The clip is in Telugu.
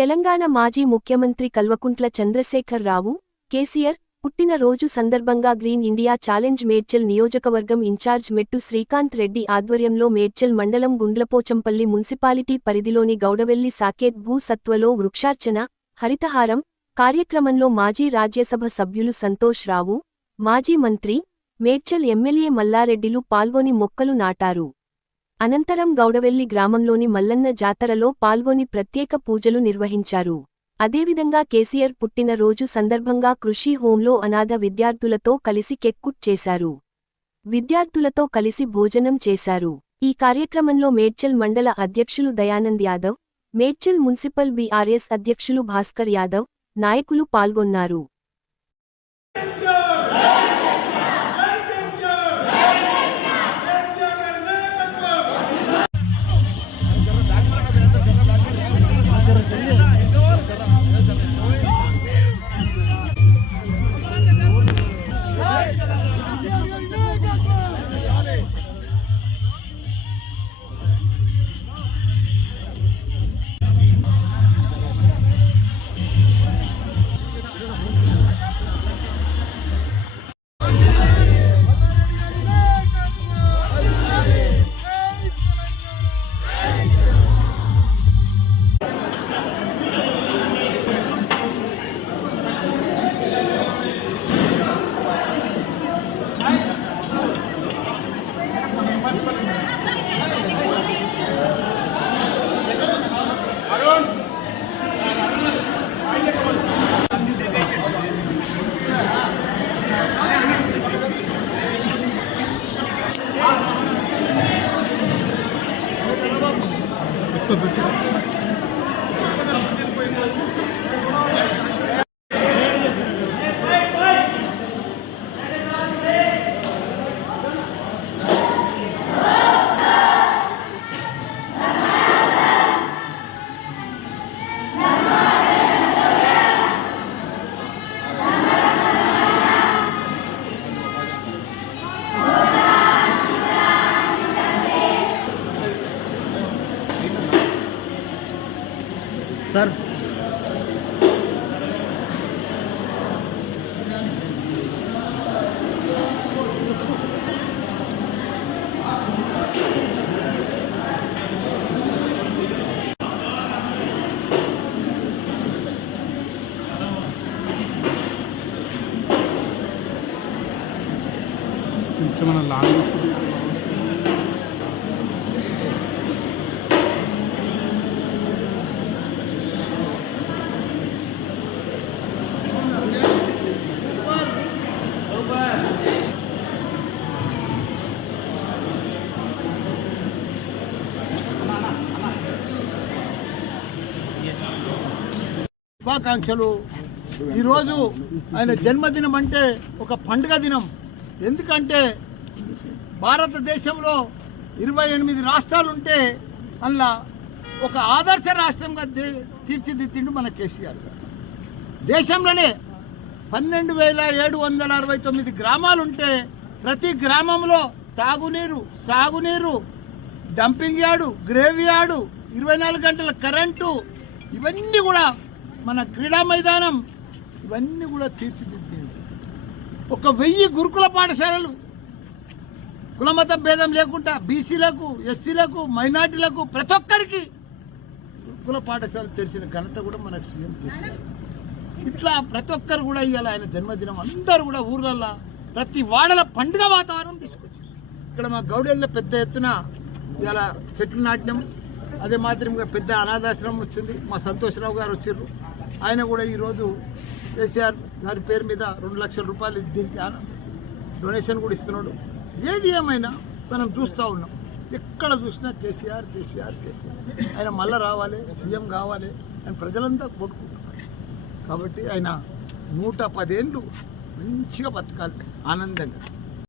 తెలంగాణ మాజీ ముఖ్యమంత్రి కల్వకుంట్ల చంద్రశేఖర్ రావు కేసీఆర్ పుట్టినరోజు సందర్భంగా గ్రీన్ ఇండియా ఛాలెంజ్ మేడ్చల్ నియోజకవర్గం ఇన్ఛార్జ్ మెట్టు శ్రీకాంత్ రెడ్డి ఆధ్వర్యంలో మేడ్చల్ మండలం గుండ్లపోచంపల్లి మున్సిపాలిటీ పరిధిలోని గౌడవెల్లి సాకేత్ భూ సత్వలో వృక్షార్చన హరితహారం కార్యక్రమంలో మాజీ రాజ్యసభ సభ్యులు సంతోష్ రావు మాజీ మంత్రి మేడ్చల్ ఎమ్మెల్యే మల్లారెడ్డిలు పాల్గొని మొక్కలు నాటారు. అనంతరం గౌడవెల్లి గ్రామంలోని మల్లన్న జాతరలో పాల్గొని ప్రత్యేక పూజలు నిర్వహించారు. అదేవిధంగా కేసీఆర్ పుట్టినరోజు సందర్భంగా కృషి హోంలో అనాథ విద్యార్థులతో కలిసి కేక్ కట్ చేశారు. విద్యార్థులతో కలిసి భోజనం చేశారు. ఈ కార్యక్రమంలో మేడ్చల్ మండల అధ్యక్షులు దయానంద్ యాదవ్, మేడ్చల్ మున్సిపల్ బీఆర్ఎస్ అధ్యక్షులు భాస్కర్ యాదవ్, నాయకులు పాల్గొన్నారు. सर మన లాంగ్ శుభాకాంక్షలు. ఈరోజు ఆయన జన్మదినం అంటే ఒక పండుగ దినం. ఎందుకంటే భారతదేశంలో 28 రాష్ట్రాలుంటే అందులో ఒక ఆదర్శ రాష్ట్రంగా తీర్చిదిద్దిండు మన కేసీఆర్ గారు. దేశంలోనే 12,769 గ్రామాలుంటే ప్రతి గ్రామంలో తాగునీరు, సాగునీరు, డంపింగ్ యార్డు, గ్రేవ్ యార్డు, 24 గంటల కరెంటు, ఇవన్నీ కూడా మన క్రీడా మైదానం, ఇవన్నీ కూడా తీర్చిదిద్దింది. 1000 గురుకుల పాఠశాలలు కులమత భేదం లేకుండా బీసీలకు, ఎస్సీలకు, మైనార్టీలకు ప్రతి ఒక్కరికి గురుకుల పాఠశాలలు తెరిచిన ఘనత కూడా మనకు సీఎం కేసీఆర్. ఇట్లా ప్రతి ఒక్కరు కూడా ఇవాళ ఆయన జన్మదినం అందరూ కూడా ఊర్లల్లో ప్రతి వాడల పండుగ వాతావరణం తీసుకొచ్చారు. ఇక్కడ మా గౌడెల్లో పెద్ద ఎత్తున ఇవాళ చెట్లు నాటినాం. అదే మాత్రంగా పెద్ద అనాథాశ్రమం వచ్చింది. మా సంతోషరావు గారు వచ్చారు. ఆయన కూడా ఈరోజు కేసీఆర్ గారి పేరు మీద 2 లక్షల రూపాయలు దీనికి డొనేషన్ కూడా ఇస్తున్నాడు. ఏది ఏమైనా మనం చూస్తూ ఉన్నాం. ఎక్కడ చూసినా కేసీఆర్ కేసీఆర్ కేసీఆర్. ఆయన మళ్ళీ రావాలి, సీఎం కావాలి అని ప్రజలంతా కోరుకుంటున్నారు. కాబట్టి ఆయన 110 ఏళ్ళు మంచిగా బతకాలి ఆనందంగా.